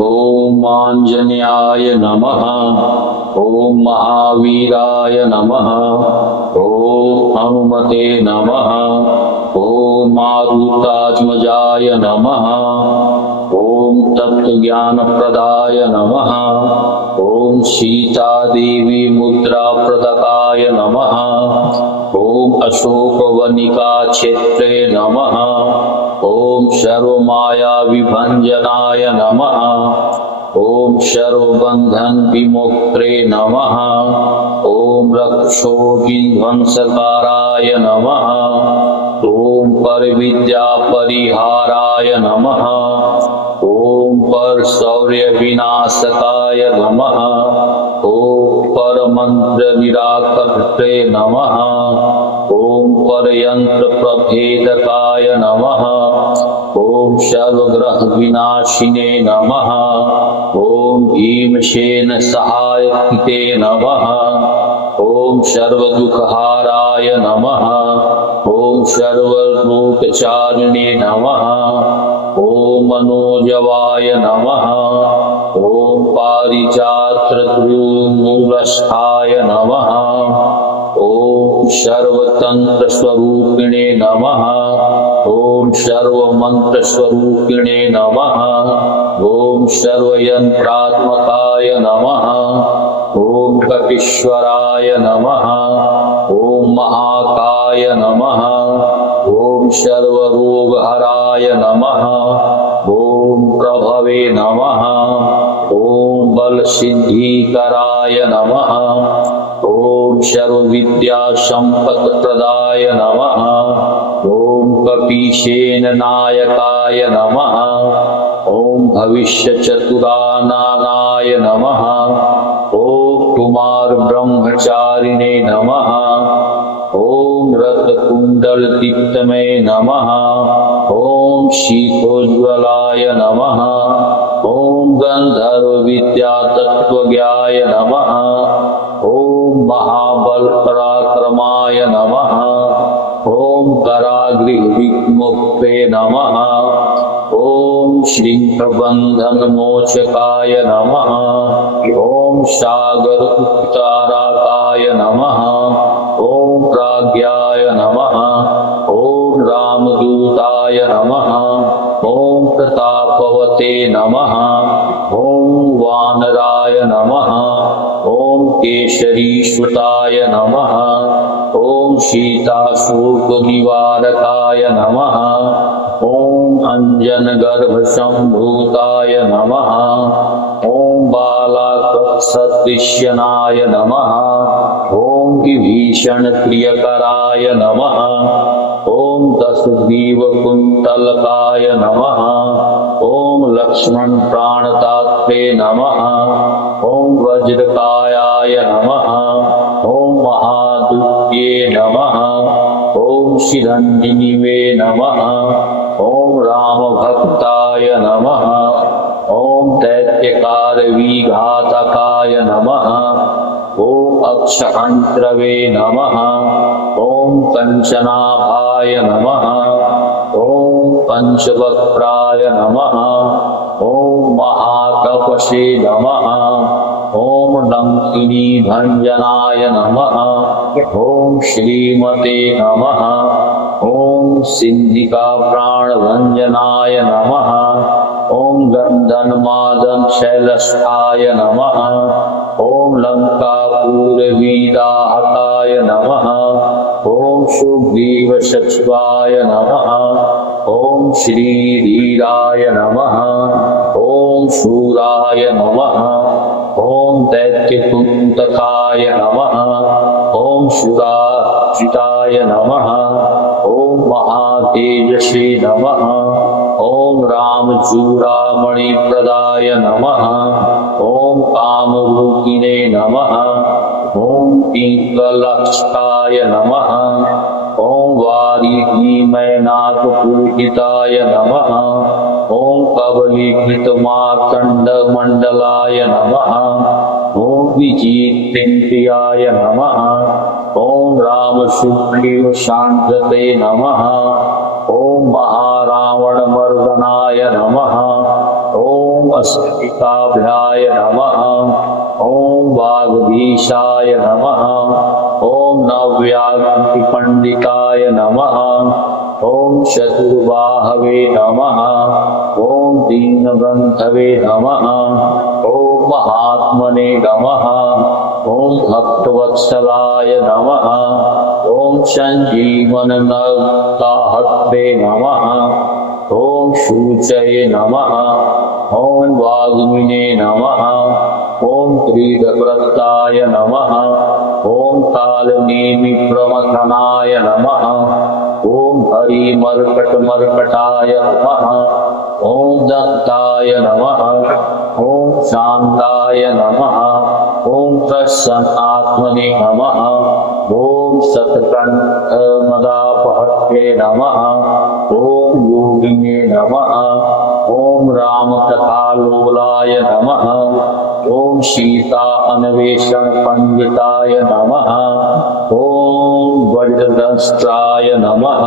ओम आंजनेयाय नमः। ओम महावीराय नमः। ओम हनुमते नमः। ओम मारुतात्मजाय नमः। ओम तत्त्वज्ञानप्रदाय नमः। ओम सीतादेवी मुद्राप्रदकाय नमः। ओम अशोकवनिका क्षेत्रे नमः। ओम सर्वमाया विभंजनाय नमः। ओम सर्वबंधन विमुक्त्रे नमः। ओम रक्षोभिध्वंसकाराय नमः। ओम परविद्या परिहाराय नमः। ओम परशौर्य विनाशकाय नमः। ओम परमंत्र निराकर्त्रे नमः। ओम परयंत्र प्रभेदकाय नमः। ओम सर्वग्रह विनाशिने नमः। ओम भीमसेन सहायते नमः। ओम सर्वदुःखहाराय नमः। ओम सर्वलोकचारिणे नमः। ओम मनोजवाय नमः। ओम पारिजातमूलस्थाय नमः। ओम सर्वतंत्र स्वरूपिणे नमः। ओम सर्वमंत्र स्वरूपिणे नमः। ओम सर्वयंत्रात्मकाय नमः। ओम कपीश्वराय नमः। ओम महाकाय नमः। ओम सर्वरोगहराय नमः। ओम प्रभवे नमः। ओम बलसिद्धिकराय नमः। ओम सर्वविद्या संपत्प्रदाय नमः। ओम कपीशेन नायकाय नमः। ओम भविष्य चतुरानाय नमः। ओम कुमार ब्रह्मचारिणे नमः। ओम रत्कुंडल दीप्तमये नमः। ओम शीतोज्वलाय नमः। ओम गंधर्व विद्या तत्वज्ञाय नमः। ओम महाबल पराक्रमाय नमः। ओम करागृह विमुक्ते नमः। ओम श्रृंखबंधन मोचकाय नमः। ओम सागर उत्तारकाय नमः। ओम प्राज्ञाय नमः। ओम रामदूताय नमः। ओम प्रतापवते नमः। ओम वानराय नमः। ओम केशरीश्वताय नमः। ओम सीताशोक निवारकाय नमः। ओम अंजन गर्भ संभूताय नमः। ओम बालाकृत्सदृश्यनाय नमः। ओम विभीषण प्रियकराय नमः। ओम दशग्रीव कुंतलकाय नमः। ओम लक्ष्मण प्राणदात्रे नमः। ओम वज्रकायाय नमः। ओम महादुत्ये नमः। ओम शिरंजीवे नमः। ओम राम भक्ताय नमः। ओम दैत्यकार विघातकाय नमः। ओम अक्षहंत्रवे नमः। ओम कंचनाभाय नमः। ओम पंचवक्त्राय नमः। ओम महातपसे नमः। ओम डंकिनी भंजनाय नमः। ओम श्रीमते नमः। ओम सिंधिका प्राण भंजनाय नमः। ओम गंधन मादन शैलस्थाय नमः। ओम लंकापुर वीराहताय नमः। ओम सुग्रीव सचिवाय नमः। ओम श्रीधीराय नमः। ओम शूराय नमः। ओम दैत्यकुंतकाय नमः। ओम सुराजिताय नमः। ओम महातेजसे नमः। ओम रामचूड़ामणि प्रदाय नमः। ओम कामरूपिणे नमः। ओम पिंगलक्षाय नमः। ओम वारिधीमयनाथ पुलकिताय नमः। ओम कबलीकृत मार्तंड मंडलाय नमः। ओम विजितेन्द्रियाय नमः। ओम राम सुग्रीव शांतते नमः। ओम महारावण मर्दनाय नमः। ओम ओम अस्मिताभ्याय नमः। ओम वागधीशाय नमः। ओम नव्यागंति पंडिताय नमः। ओम चतुर्बाहवे नमः। ओम दीनबंधवे नमः। ओम महात्मने नमः। ओम भक्तवत्सलाय नमः। ओम संजीवन नवताहत्वे नमः। ओम शूचये नमः। ओम वाग्मिने नमः। ओम त्रिदव्रताय नमः। ओम कालनेमि प्रमथनाय नमः। ओम हरिमर्कटमर्कटाय नमः। ओम दत्ताय नमः। ओम शांताय नमः। ओम प्रसन्नात्मने नमः। ओम सतकंठ मदापहत्ये नमः। ओम योगिने नमः। ओम रामकथालोलाय नमः। ओम सीता अन्वेषण पंडिताय नमः। ओम वज्रदंष्ट्राय नमः।